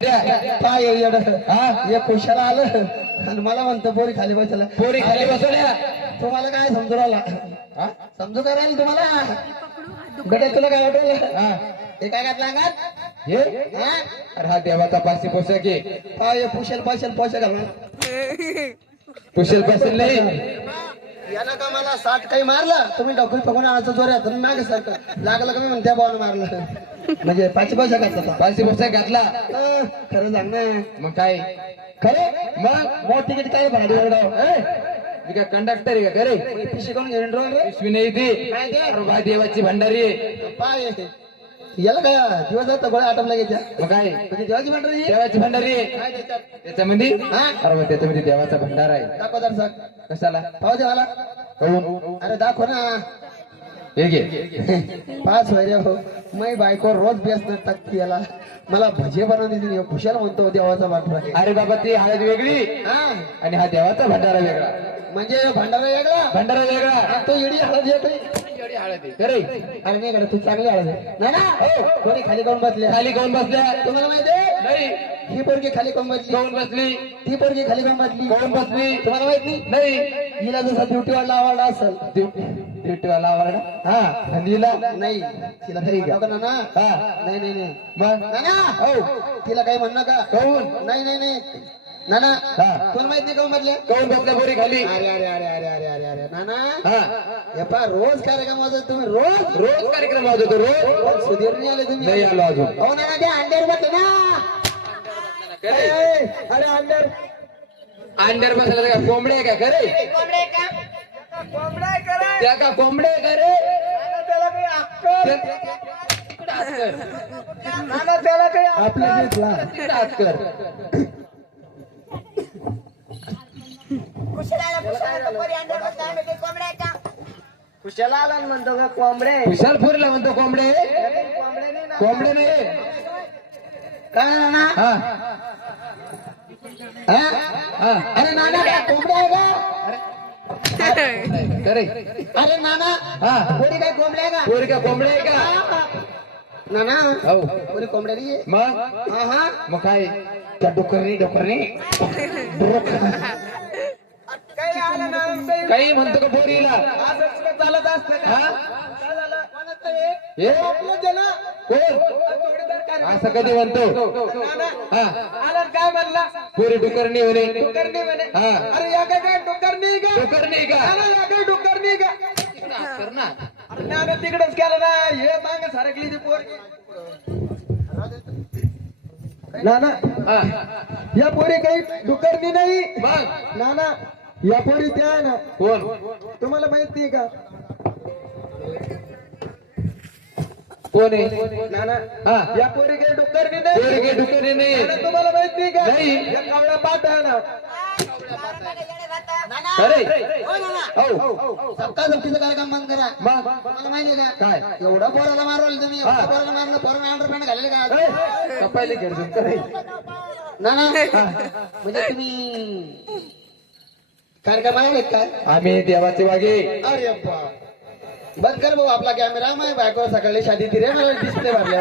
काय येड हे खुशाला आलं आणि मला म्हणतो पोरी खाली बसला. पोरी खाली बसवल्या. तुम्हाला काय समजू राहिला? समजू काय राहील तुम्हाला? गड्या तुला काय वाटलं? हे काय घातलं अंगात? हे अरे हा देवाचा पाशी पोशाख आहे. काय पुशल पाशल पोशाख घालून कुशल पाशील नाही. याला का मला 60 काही मारलं तुम्ही डॉक्टर पकडून आणायचं जोरात तुम्ही मागे सारखं लागलं का मी म्हणते भावानं मारलं म्हणजे पाच पोशाख घातला पाशी पोशाख घातला. खरं सांग ना. मग काय खरं मग मोठ तिकीट काय भराडी मी काय कंडक्टर आहे का करे? पिशी कोण घेऊन रोल रे पिशवी नाही ती. काय ते? अरे बा देवाची भंडारी आहे. पाय याला काय दिवस जात गोळ्या आटमला घ्यायच्या मग काय म्हणजे देवाची मंडळी देवाची भंडारी आहे. काय देतात त्याच्यामध्ये हा? अरे मग त्याच्यामध्ये देवाचा भंडारा आहे. दाखव दर्शक कशाला? पाहू दे मला कहून अरे दाखव ना हे घे. पाच वैर्या हो मै बायको रोज बेस टाकते याला मला भजे बनवून देते खुशाल म्हणतो देवाचा वाटवा अरे बाबा ती हळद वेगळी हा आणि हा देवाचा भंडारा वेगळा. म्हणजे भंडारा वेगळा भंडारा वेगळा. आणि तो येडी हळद येते एवढी हळद आहे. खरे अरे नाही कडे तू चांगली हळद आहे ना ना हो कोणी खाली कोण बसले खाली कोण बसल्या? तुम्हाला माहिती नाही. ही पोरगी खाली कोण बसली कोण बसली? ती पोरगी खाली कोण बसली कोण बसली? तुम्हाला माहित नाही नाही. हिला जसा ड्युटी वाढला आवडला असेल ड्युटीवाला आवडला. हा आणि हिला? नाही तिला काही म्हणू ना हा. नाही नाही नाही मग नाना हो तिला काही म्हणणं का कहून नाही नाही नाही नाना हा. कोण माहित नाही कोण म्हटले कोण बसल्या पोरी खाली? अरे अरे अरे अरे अरे अरे अरे नाना हा. हे पहा रोज कार्यक्रम वाजत तुम्ही रोज रोज कार्यक्रम होतो रोज. रोज सुधीर नाही आले तुम्ही नाही आलो अजून. हो नाना त्या अंड्यावर बसले ना खरे? अरे अंड्यावर अंड्यावर बसला का कोंबडे आहे का खरे? त्या का कोंबडे आहे का रे? त्याला काही अक्कल तिकडं हात कर. नाना त्याला काही आपल्या घेतला तिकडं हात कर. खुशाला आला म्हणतो का कोंबडे विशाल पोरीला म्हणतो कोंबडे. कोंबडे नाही ना कोंबडे नाही. काय नाना हा हा? हा. अरे नाना काय कोंबडे आहे का खरे? अरे नाना हा. कोणी काय कोंबडे आहे का पोरी का कोंबडे आहे का? नाना हो. कोणी कोंबडे नाहीये मग हा हा मग काय? त्या डोकरणी काही आलं ना काही म्हणतो का पोरीला? चालत असतं का हा? काय झालं कोणाचं हे? हे? आपलं जे ना कोण? जोडीदार कार्यक्रम. असं कधी म्हणतो? नाना हा. आला काय म्हणला पोरी डुकरणी म्हणे. डुकरणी म्हणे हा. अरे या काय डुकरणी का डुकरणी का? नाना, या काय डुकरणी का तिकडं हात कर ना. अरे नाना तिकडेच केलं ना हे मागे सरकली ती पोरगी नाना हा. या पोरी काही डुकरणी नाही मग नाना या पोरी त्या आहे ना कोण? तुम्हाला माहित नाही का कोण आहे? नाना हा. या पोरी काही डुकरणी नाही पोरी काही डुकरणी नाही. नाना, तुम्हाला माहित नाही का नाही. या कावळा पाठ आहे ना खरे? हो सबका सबकीचा कार्यक्रम बंद करा मग तुम्हाला माहिती आहे काय? का एवढा पोराला मारवलं तुम्ही एवढा पोराला मारलं पोराला अंडरपॅन्ट घालेले का कपायला घेऊन करे. नाना म्हणजे तुम्ही कार्यक्रम आहे काय आम्ही देवाचे वागे. अरे बा बंद कर भाऊ आपला कॅमेरा माय बायको सकाळी शादी ती रे मला डिस्प्ले भरल्या